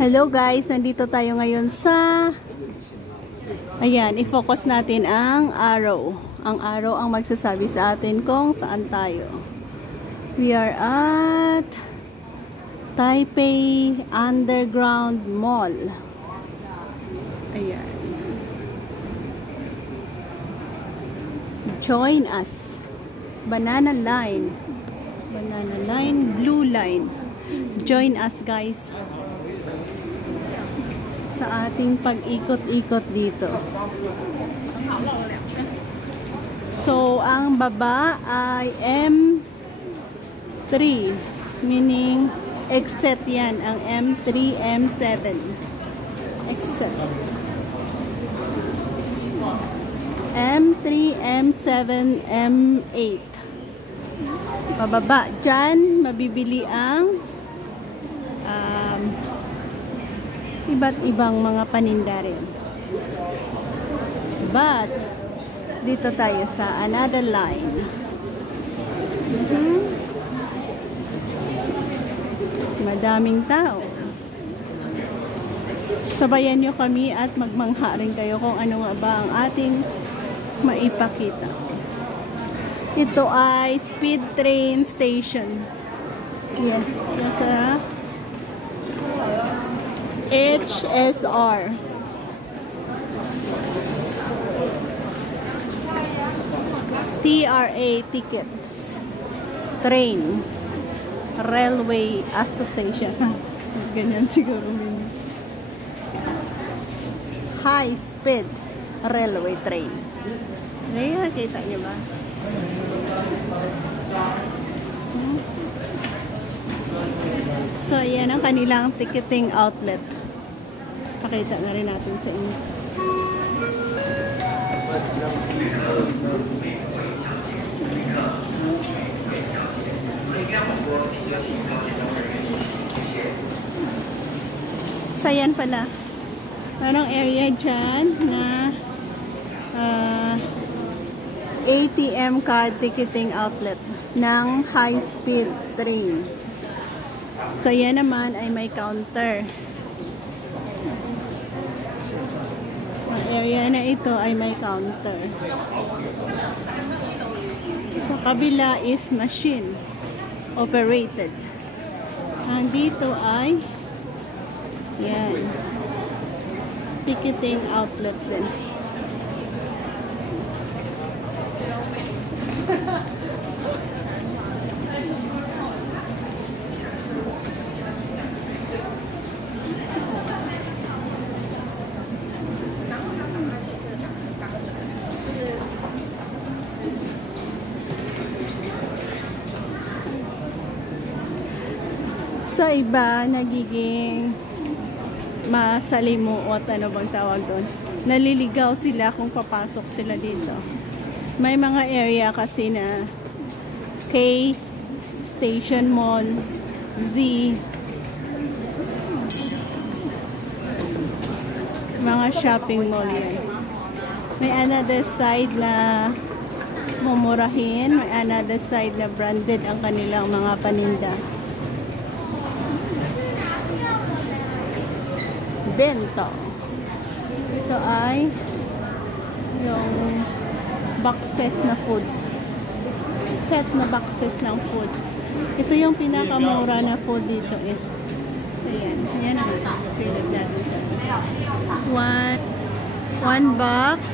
Hello guys, nandito tayo ngayon sa ayan, i-focus natin ang araw. Ang araw ang magsasabi sa atin kung saan tayo. We are at Taipei Underground Mall. Ayan. Join us. Banana line. Banana line, blue line. Join us guys sa ating pag-ikot-ikot dito. So, ang baba ay M3, meaning exit yan, ang M3, M7. Exit. M3, M7, M8. Pababa. Dyan, mabibili ang iba't ibang mga paninda rin. But, dito tayo sa another line. Madaming tao. Sabayan nyo kami at magmangha rin kayo kung ano nga ba ang ating maipakita. Ito ay speed train station. Yes, nasa HSR. TRA tickets. Train. Railway Association. Ganyan siguro. High speed railway train. Ayan, kita niyo ba? So, ayan ang kanilang ticketing outlet. Pakita na rin natin sa inyo. So, ayan pala. Parang area dyan na ATM card ticketing outlet ng high-speed train. So, yan naman ay may counter. Ang area na ito ay may counter. Sa kabila is machine operated. Ang dito ay yan. Ticketing outlet din. Sa iba, nagiging masalimuot, ano bang tawag doon? Naliligaw sila kung papasok sila dito. May mga area kasi na K, Station Mall, Z, mga shopping mall yan. May another side na mumurahin, may another side na branded ang kanilang mga paninda. Bento. Ito ay yung boxes na foods. Set na boxes ng food. Ito yung pinakamura na food dito eh. Ayan. Ayan naman. Silip natin sa one box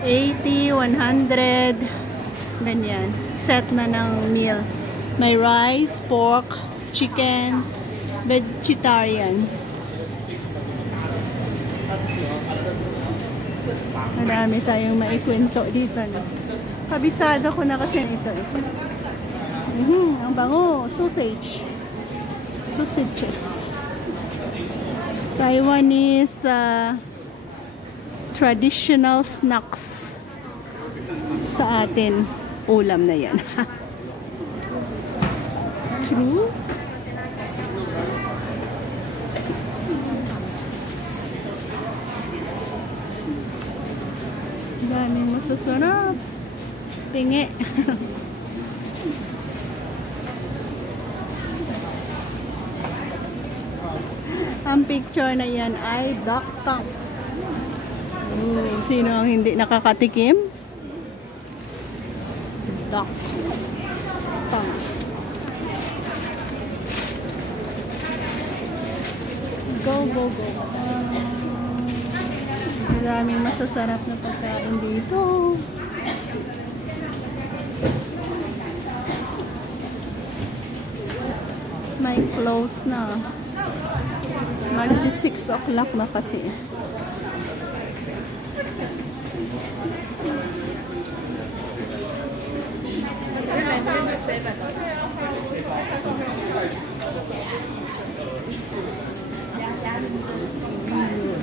80, 100 ganyan. Set na ng meal. May rice, pork, chicken, vegetarian. Marami tayong maikwento dito, no? Kabisado ko na kasi ito. Ang bango. Sausage. Sausages. Taiwanese traditional snacks. Sa atin, ulam na yan. True? Daming masasarap. Tingi. Ang picture na yan ay duck tongue. Sino ang hindi nakakatikim? Duck tongue. Go, go, go. Maraming masasarap na pagkain dito. May close na. Magsi 6 o'clock na kasi.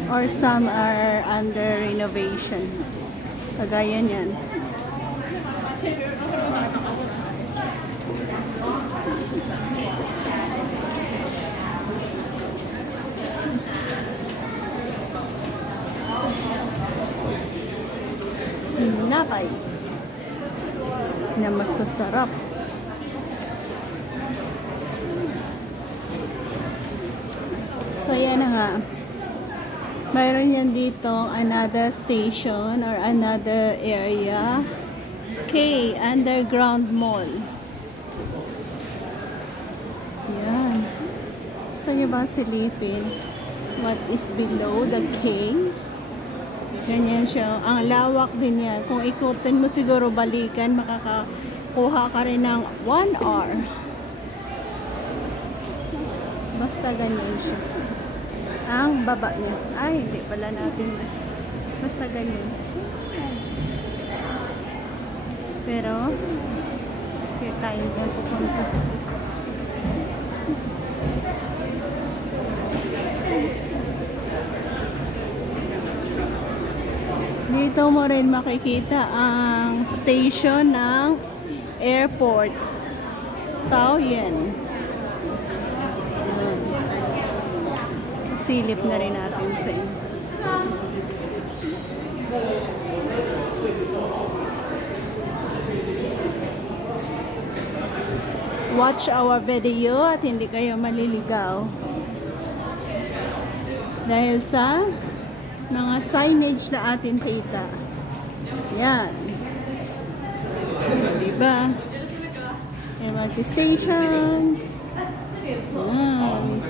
Or some are under renovation. Kagaya niyan. Nakay na masasarap. So yan na nga. Mayroon yan dito another station or another area. K, Underground Mall. Yan. So nyo ba silipin? What is below the K? Ganyan siya. Ang lawak din yan. Kung ikutin mo siguro balikan, makakakuha ka rin ng 1 hour. Basta ganyan siya. Ang baba niya. Ay, hindi pala natin. Basta ganyan. Pero, kaya tayo na pupunta. Dito mo rin makikita ang station ng airport. Taoyuan. Silip na rin natin sa inyo. Watch our video at hindi kayo maliligaw. Dahil sa mga signage na atin kita. Yan. Diba? MRT station. Yan.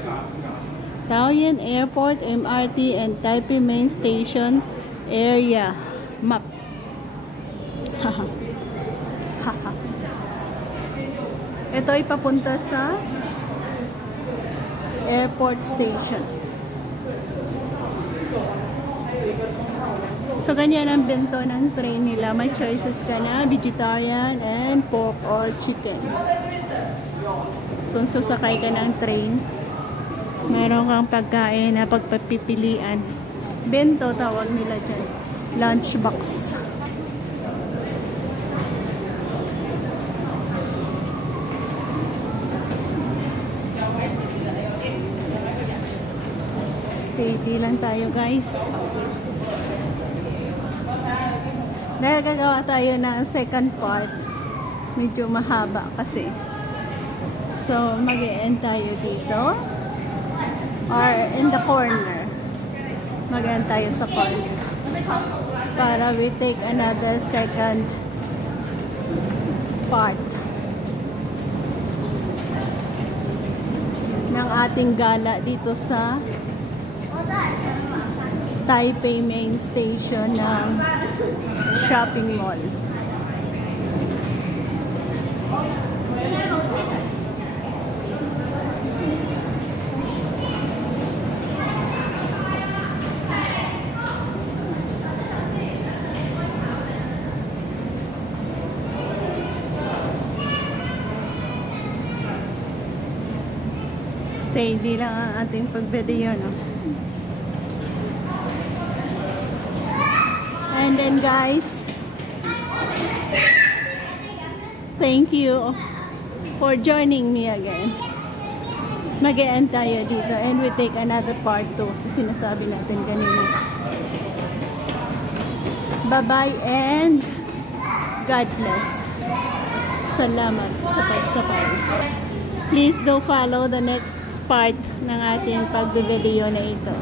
Taoyuan Airport, MRT, and Taipei Main Station area map. Ito ay papunta sa airport station. So, ganyan ang bento ng train nila. May choices ka na, vegetarian and pork or chicken. Kung sasakay ka ng train, meron kang pagkain na pagpapipilian. Bento tawag nila dyan. Lunchbox. Steady lang tayo guys. Dahil gagawa tayo ng second part. Medyo mahaba kasi. So mag-e-end tayo dito. Or in the corner. Mag-end tayo sa corner. Para we take another second part ng ating gala dito sa Taipei Main Station ng shopping mall. Steady lang ang ating pag-video, no? And then guys, thank you for joining me again. Mag-e-end tayo dito and we take another part 2 sa sinasabi natin kanina. Bye-bye and God bless. Salamat sa pagsabay. Please do follow the next part ng ating pagbe-video na ito.